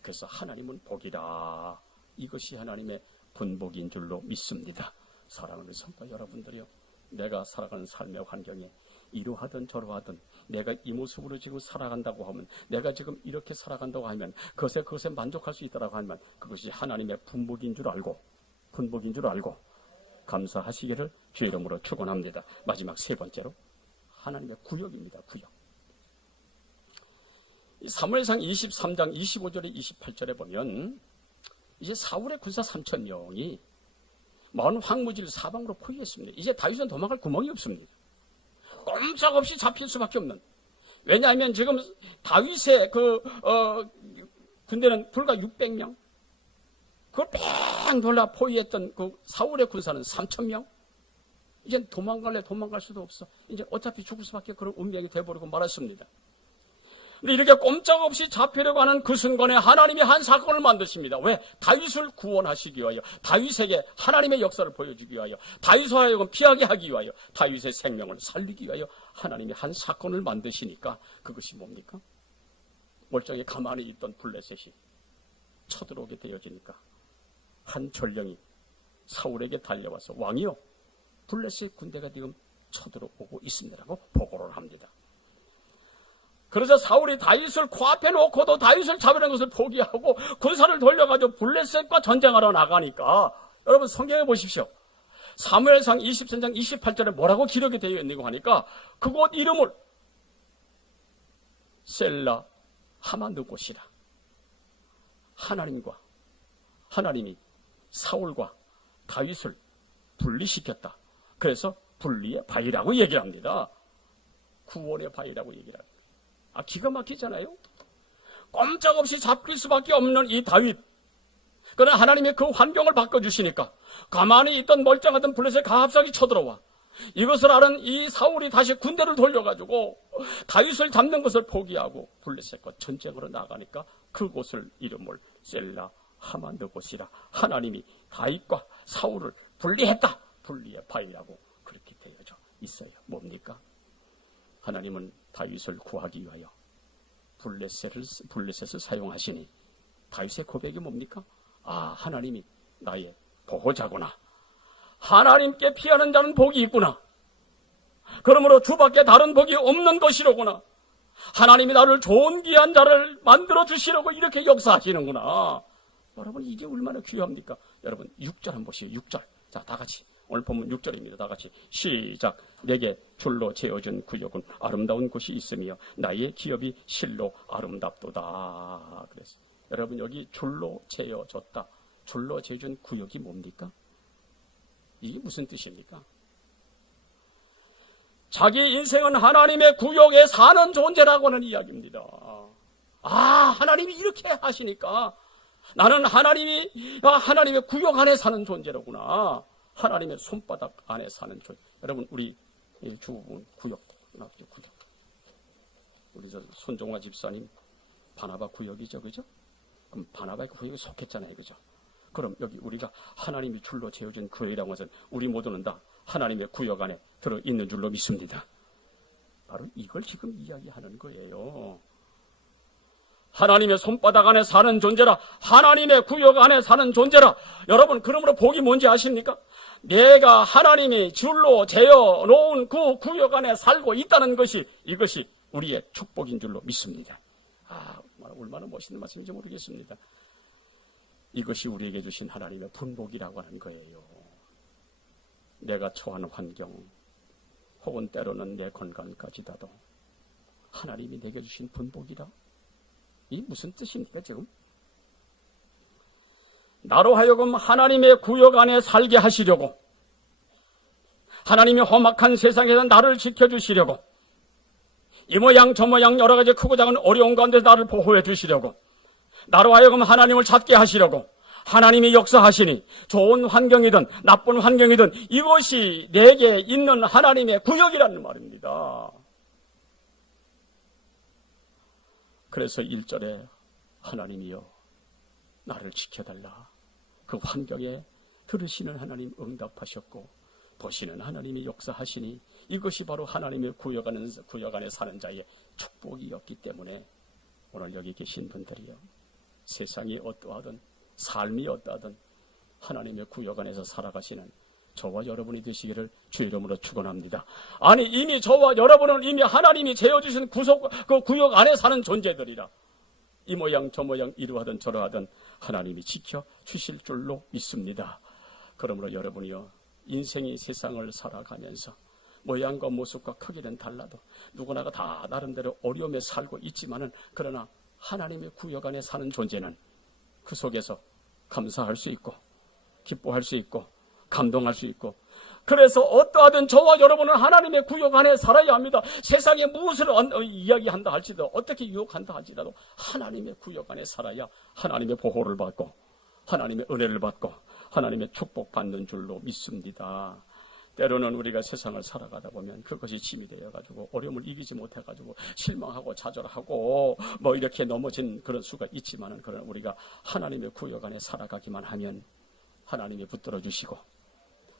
그래서 하나님은 복이다. 이것이 하나님의 분복인 줄로 믿습니다. 사랑하는 성도 여러분들이요, 내가 살아가는 삶의 환경에 이러하든 저러하든 내가 이 모습으로 지금 살아간다고 하면, 내가 지금 이렇게 살아간다고 하면, 그것에 만족할 수 있다고 하면 그것이 하나님의 분복인 줄 알고 감사하시기를 주의 이름으로 축원합니다. 마지막 세 번째로 하나님의 구역입니다. 구역. 사무엘상 23장 25절에 28절에 보면 이제 사울의 군사 3,000명이 마은 황무지를 사방으로 포위했습니다. 이제 다윗은 도망갈 구멍이 없습니다. 꼼짝없이 잡힐 수밖에 없는. 왜냐하면 지금 다윗의 군대는 불과 600명. 그걸 뺑 돌아 포위했던 그 사울의 군사는 3,000명. 이제 도망갈 수도 없어. 이제 어차피 죽을 수밖에 그런 운명이 되어버리고 말았습니다. 근데 이렇게 꼼짝없이 잡히려고 하는 그 순간에 하나님이 한 사건을 만드십니다. 왜? 다윗을 구원하시기 위하여, 다윗에게 하나님의 역사를 보여주기 위하여, 다윗을 하여금 피하게 하기 위하여, 다윗의 생명을 살리기 위하여 하나님이 한 사건을 만드시니까 그것이 뭡니까? 멀쩡히 가만히 있던 블레셋이 쳐들어오게 되어지니까 한 전령이 사울에게 달려와서 왕이요, 블레셋 군대가 지금 쳐들어오고 있습니다라고 보고를 합니다. 그래서 사울이 다윗을 코앞에 놓고도 다윗을 잡으려는 것을 포기하고 군사를 돌려가지고 블레셋과 전쟁하러 나가니까, 여러분 성경에 보십시오. 사무엘상 23장 28절에 뭐라고 기록이 되어 있는고 하니까 그곳 이름을 셀라 하만드곳이라. 하나님이 사울과 다윗을 분리시켰다. 그래서 분리의 바위라고 얘기를 합니다. 구원의 바위라고 얘기를 합니다. 기가 막히잖아요. 꼼짝없이 잡힐 수밖에 없는 이 다윗. 그러나 하나님의 그 환경을 바꿔주시니까 가만히 있던 멀쩡하던 블레셋 갑자기 쳐들어와. 이것을 아는 이 사울이 다시 군대를 돌려가지고 다윗을 잡는 것을 포기하고 블레셋과 전쟁으로 나가니까 그곳을 이름을 셀라 하만드곳이라. 하나님이 다윗과 사울을 분리했다. 분리의 바위라고 그렇게 되어져 있어요. 뭡니까? 하나님은 다윗을 구하기 위하여 블레셋을 사용하시니 다윗의 고백이 뭡니까? 하나님이 나의 보호자구나. 하나님께 피하는 자는 복이 있구나. 그러므로 주밖에 다른 복이 없는 것이로구나. 하나님이 나를 좋은 귀한 자를 만들어 주시려고 이렇게 역사하시는구나. 여러분 이게 얼마나 귀합니까? 여러분 6절 한번 보시죠. 6절. 자, 다 같이. 오늘 본문 6절입니다. 다 같이 시작. 내게 줄로 재어준 구역은 아름다운 곳이 있으며 나의 기업이 실로 아름답도다. 그랬어요. 여러분 여기 줄로 재어줬다. 줄로 재어준 구역이 뭡니까? 이게 무슨 뜻입니까? 자기 인생은 하나님의 구역에 사는 존재라고 하는 이야기입니다. 하나님이 이렇게 하시니까 나는 하나님의 구역 안에 사는 존재로구나. 하나님의 손바닥 안에 사는 존재. 여러분 우리 주부분 구역. 우리 손종화 집사님 바나바 구역이죠, 그죠? 그럼 바나바의 구역에 속했잖아요, 그죠? 그럼 여기 우리가 하나님이 줄로 재어준 구역이라고 해서 우리 모두는 다 하나님의 구역 안에 들어있는 줄로 믿습니다. 바로 이걸 지금 이야기하는 거예요. 하나님의 손바닥 안에 사는 존재라. 하나님의 구역 안에 사는 존재라. 여러분 그러므로 복이 뭔지 아십니까? 내가 하나님이 줄로 재어 놓은 그 구역 안에 살고 있다는 것이, 이것이 우리의 축복인 줄로 믿습니다. 얼마나 멋있는 말씀인지 모르겠습니다. 이것이 우리에게 주신 하나님의 분복이라고 하는 거예요. 내가 처한 환경 혹은 때로는 내 건강까지다도 하나님이 내게 주신 분복이라. 이 무슨 뜻입니까 지금? 나로 하여금 하나님의 구역 안에 살게 하시려고, 하나님이 험악한 세상에서 나를 지켜주시려고, 이 모양 저 모양 여러 가지 크고 작은 어려운 가운데 나를 보호해 주시려고, 나로 하여금 하나님을 찾게 하시려고 하나님이 역사하시니 좋은 환경이든 나쁜 환경이든 이것이 내게 있는 하나님의 구역이라는 말입니다. 그래서 1절에 하나님이여 나를 지켜달라. 그 환경에 들으시는 하나님 응답하셨고 보시는 하나님이 역사하시니 이것이 바로 하나님의 구역 안에 사는 자의 축복이었기 때문에 오늘 여기 계신 분들이요, 세상이 어떠하든 삶이 어떠하든 하나님의 구역 안에서 살아가시는 저와 여러분이 되시기를 주 이름으로 축원합니다. 아니 이미 저와 여러분은 이미 하나님이 재어주신 그 구역 안에 사는 존재들이라. 이 모양 저 모양 이러하든 저러하든 하나님이 지켜주실 줄로 믿습니다. 그러므로 여러분이요, 인생이 세상을 살아가면서 모양과 모습과 크기는 달라도 누구나가 다 나름대로 어려움에 살고 있지만은 그러나 하나님의 구역 안에 사는 존재는 그 속에서 감사할 수 있고 기뻐할 수 있고 감동할 수 있고, 그래서 어떠하든 저와 여러분은 하나님의 구역 안에 살아야 합니다. 세상에 무엇을 이야기한다 할지라도 어떻게 유혹한다 할지라도 하나님의 구역 안에 살아야 하나님의 보호를 받고 하나님의 은혜를 받고 하나님의 축복받는 줄로 믿습니다. 때로는 우리가 세상을 살아가다 보면 그것이 짐이 되어가지고 어려움을 이기지 못해가지고 실망하고 좌절하고 뭐 이렇게 넘어진 그런 수가 있지만은, 그러나 우리가 하나님의 구역 안에 살아가기만 하면 하나님이 붙들어 주시고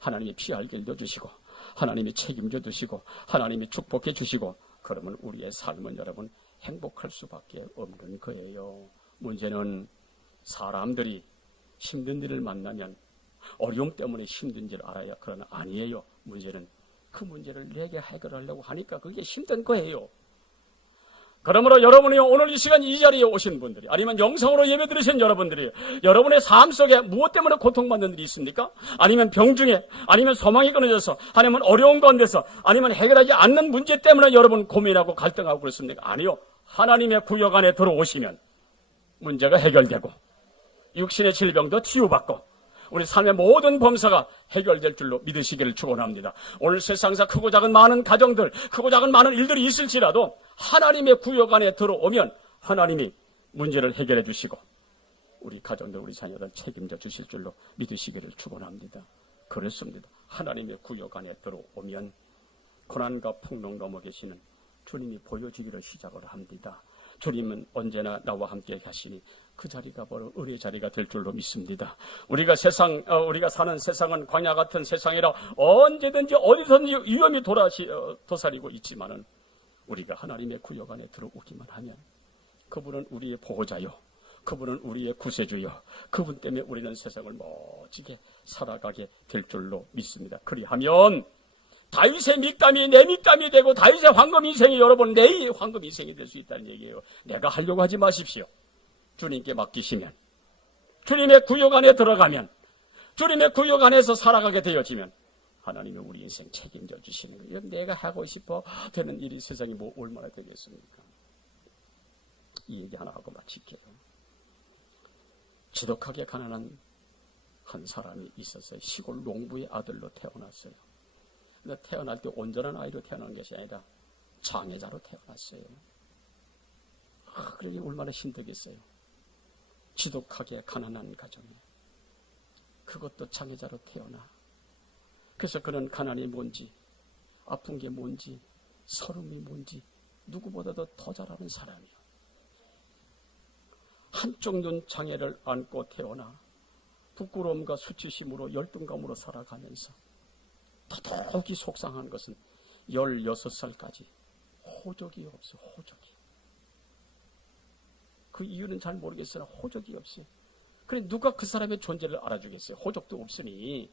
하나님이 피할 길 내주시고 하나님이 책임져 주시고 하나님이 축복해 주시고, 그러면 우리의 삶은 여러분 행복할 수밖에 없는 거예요. 문제는 사람들이 힘든 일을 만나면 어려움 때문에 힘든 줄 알아야, 그러나 아니에요. 문제는 그 문제를 내게 해결하려고 하니까 그게 힘든 거예요. 그러므로 여러분이 오늘 이 시간 이 자리에 오신 분들이, 아니면 영상으로 예배 드리신 여러분들이 여러분의 삶 속에 무엇 때문에 고통받는 일이 있습니까? 아니면 병 중에, 아니면 소망이 끊어져서, 아니면 어려운 가운데서, 아니면 해결하지 않는 문제 때문에 여러분 고민하고 갈등하고 그렇습니까? 아니요. 하나님의 구역 안에 들어오시면 문제가 해결되고 육신의 질병도 치유받고 우리 삶의 모든 범사가 해결될 줄로 믿으시기를 축원합니다. 오늘 세상사 크고 작은 많은 가정들, 크고 작은 많은 일들이 있을지라도 하나님의 구역 안에 들어오면 하나님이 문제를 해결해 주시고 우리 가정들, 우리 자녀들 책임져 주실 줄로 믿으시기를 축원합니다. 그렇습니다. 하나님의 구역 안에 들어오면 고난과 풍랑 넘어 계시는 주님이 보여지기를 시작을 합니다. 주님은 언제나 나와 함께 가시니 그 자리가 바로 은혜의 자리가 될 줄로 믿습니다. 우리가 사는 세상은 광야 같은 세상이라 언제든지 어디든지 위험이 도사리고 있지만은 우리가 하나님의 구역 안에 들어오기만 하면 그분은 우리의 보호자요, 그분은 우리의 구세주요, 그분 때문에 우리는 세상을 멋지게 살아가게 될 줄로 믿습니다. 그리하면 다윗의 밑담이 내 밑담이 되고 다윗의 황금 인생이 여러분 내 황금 인생이 될 수 있다는 얘기예요. 내가 하려고 하지 마십시오. 주님께 맡기시면, 주님의 구역 안에 들어가면, 주님의 구역 안에서 살아가게 되어지면 하나님이 우리 인생 책임져 주시는 거예요. 내가 하고 싶어 되는 일이 세상에 뭐 얼마나 되겠습니까? 이 얘기 하나 하고 마칠게요. 지독하게 가난한 한 사람이 있었어요. 시골 농부의 아들로 태어났어요. 근데 태어날 때 온전한 아이로 태어난 것이 아니라 장애자로 태어났어요. 그러니 얼마나 힘들겠어요. 지독하게 가난한 가정에, 그것도 장애자로 태어나. 그래서 그는 가난이 뭔지, 아픈 게 뭔지, 서름이 뭔지 누구보다도 더 잘 아는 사람이요. 한쪽 눈 장애를 안고 태어나 부끄러움과 수치심으로 열등감으로 살아가면서 더더욱이 속상한 것은 16살까지 호적이 없어. 호적이. 그 이유는 잘 모르겠으나 호적이 없어요. 그래 누가 그 사람의 존재를 알아주겠어요. 호적도 없으니.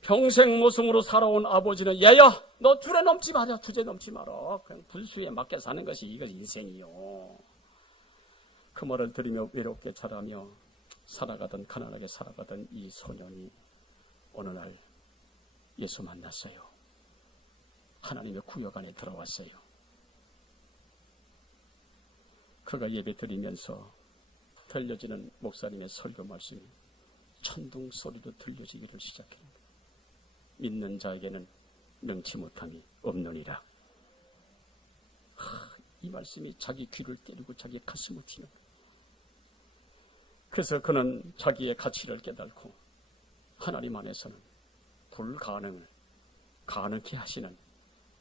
평생 모성으로 살아온 아버지는 얘야 너 주제 넘지 마라. 그냥 불수에 맡겨 사는 것이 이것이 인생이요. 그 말을 들으며 외롭게 자라며 살아가던, 가난하게 살아가던 이 소년이 어느 날 예수 만났어요. 하나님의 구역 안에 들어왔어요. 그가 예배 드리면서 들려지는 목사님의 설교 말씀이 천둥 소리로 들려지기를 시작합니다. 믿는 자에게는 능치 못함이 없느니라. 이 말씀이 자기 귀를 때리고 자기 가슴을 튀는 거예요. 그래서 그는 자기의 가치를 깨닫고 하나님 안에서는 불가능을 가능케 하시는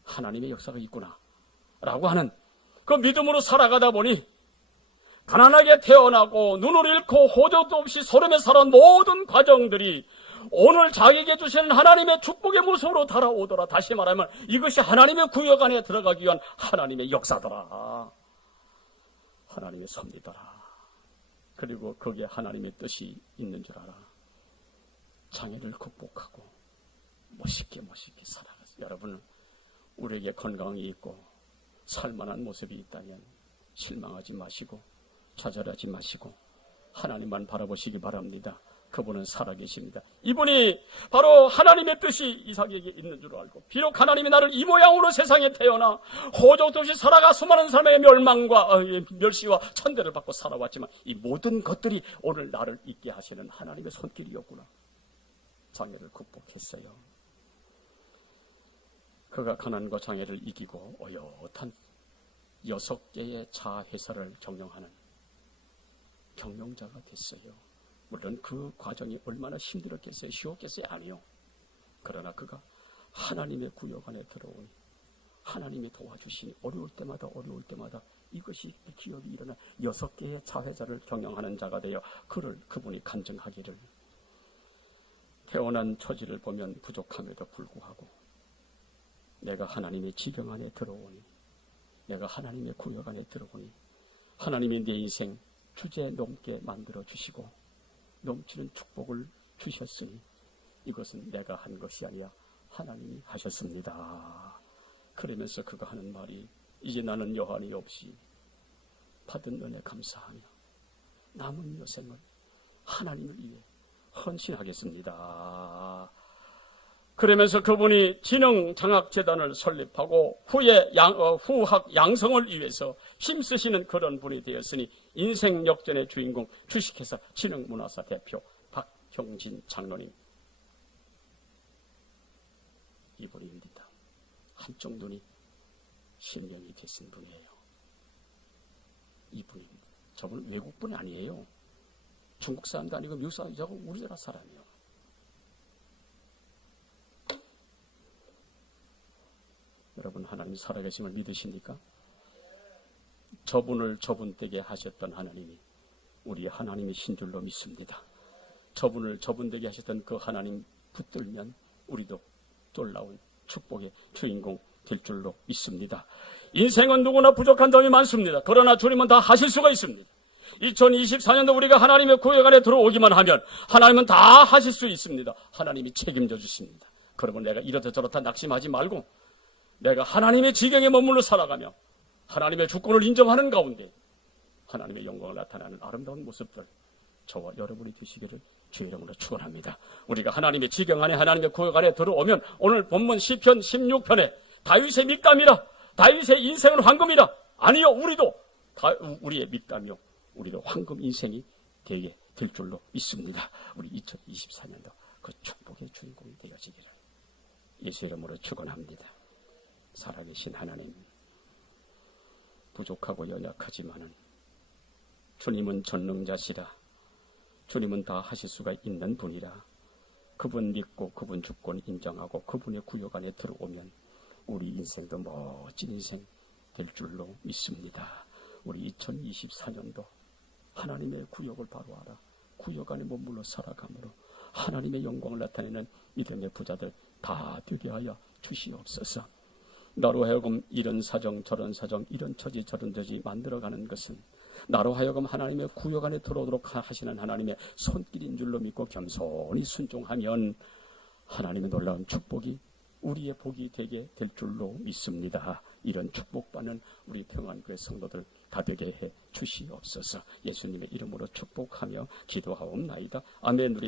하나님의 역사가 있구나 라고 하는 그 믿음으로 살아가다 보니 가난하게 태어나고 눈을 잃고 호적도 없이 소름에 살아온 모든 과정들이 오늘 자기에게 주시는 하나님의 축복의 모습으로 달아오더라. 다시 말하면 이것이 하나님의 구역 안에 들어가기 위한 하나님의 역사더라. 하나님의 섭리더라. 그리고 거기에 하나님의 뜻이 있는 줄 알아. 장애를 극복하고 멋있게 살아가세요. 여러분, 우리에게 건강이 있고 살만한 모습이 있다면 실망하지 마시고 좌절하지 마시고 하나님만 바라보시기 바랍니다. 그분은 살아계십니다. 이분이 바로 하나님의 뜻이 이삭에게 있는 줄 알고, 비록 하나님이 나를 이 모양으로 세상에 태어나 호적도 없이 살아가 수많은 사람의 멸시와 천대를 받고 살아왔지만 이 모든 것들이 오늘 나를 있게 하시는 하나님의 손길이었구나. 장애를 극복했어요. 그가 가난과 장애를 이기고 어엿한 6개의 자회사를 경영하는 경영자가 됐어요. 물론 그 과정이 얼마나 힘들었겠어요? 쉬웠겠어요? 아니요. 그러나 그가 하나님의 구역 안에 들어오니 하나님이 도와주시니 어려울 때마다 이것이 기업이 일어나 6개의 자회사를 경영하는 자가 되어 그분이 간증하기를, 태어난 처지를 보면 부족함에도 불구하고 내가 하나님의 지경 안에 들어오니, 내가 하나님의 구역 안에 들어오니 하나님이 내 인생 주제 넘게 만들어 주시고 넘치는 축복을 주셨으니 이것은 내가 한 것이 아니라 하나님이 하셨습니다. 그러면서 그가 하는 말이, 이제 나는 여한이 없이 받은 은혜 감사하며 남은 여생을 하나님을 위해 헌신하겠습니다. 그러면서 그분이 지능장학재단을 설립하고 후학 양성을 위해서 힘쓰시는 그런 분이 되었으니 인생 역전의 주인공 주식회사 지능문화사 대표 박형진 장로님, 이분입니다. 한쪽 눈이 실명이 되신 분이에요. 이분입니다. 저분은 외국분이 아니에요. 중국 사람도 아니고 미국 사람도 아니고 우리나라 사람이에요. 여러분, 하나님이 살아계심을 믿으십니까? 저분을 저분되게 하셨던 하나님이 우리 하나님이신 줄로 믿습니다. 저분을 저분되게 하셨던 그 하나님 붙들면 우리도 놀라운 축복의 주인공 될 줄로 믿습니다. 인생은 누구나 부족한 점이 많습니다. 그러나 주님은 다 하실 수가 있습니다. 2024년도 우리가 하나님의 구역 안에 들어오기만 하면 하나님은 다 하실 수 있습니다. 하나님이 책임져 주십니다. 그러면 내가 이렇다 저렇다 낙심하지 말고 내가 하나님의 지경에 머물러 살아가며 하나님의 주권을 인정하는 가운데 하나님의 영광을 나타나는 아름다운 모습들 저와 여러분이 되시기를 주의 이름으로 축원합니다. 우리가 하나님의 지경 안에 하나님의 구역 안에 들어오면 오늘 본문 시편 16편에 다윗의 밑감이라, 다윗의 인생은 황금이라, 아니요, 우리도 우리의 밑감이요 우리도 황금 인생이 되게 될 줄로 믿습니다. 우리 2024년도 그 축복의 주인공이 되어지기를 예수 이름으로 축원합니다. 살아계신 하나님, 부족하고 연약하지만은 주님은 전능자시라, 주님은 다 하실 수가 있는 분이라, 그분 믿고 그분 주권 인정하고 그분의 구역 안에 들어오면 우리 인생도 멋진 인생 될 줄로 믿습니다. 우리 2024년도 하나님의 구역을 바로 알아 구역 안에 머물러 살아감으로 하나님의 영광을 나타내는 믿음의 부자들 다 되게 하여 주시옵소서. 나로 하여금 이런 사정 저런 사정 이런 처지 저런 처지 만들어가는 것은 나로 하여금 하나님의 구역 안에 들어오도록 하시는 하나님의 손길인 줄로 믿고 겸손히 순종하면 하나님의 놀라운 축복이 우리의 복이 되게 될 줄로 믿습니다. 이런 축복받는 우리 평안교회 성도들 다 되게 해 주시옵소서. 예수님의 이름으로 축복하며 기도하옵나이다. 아멘. 우리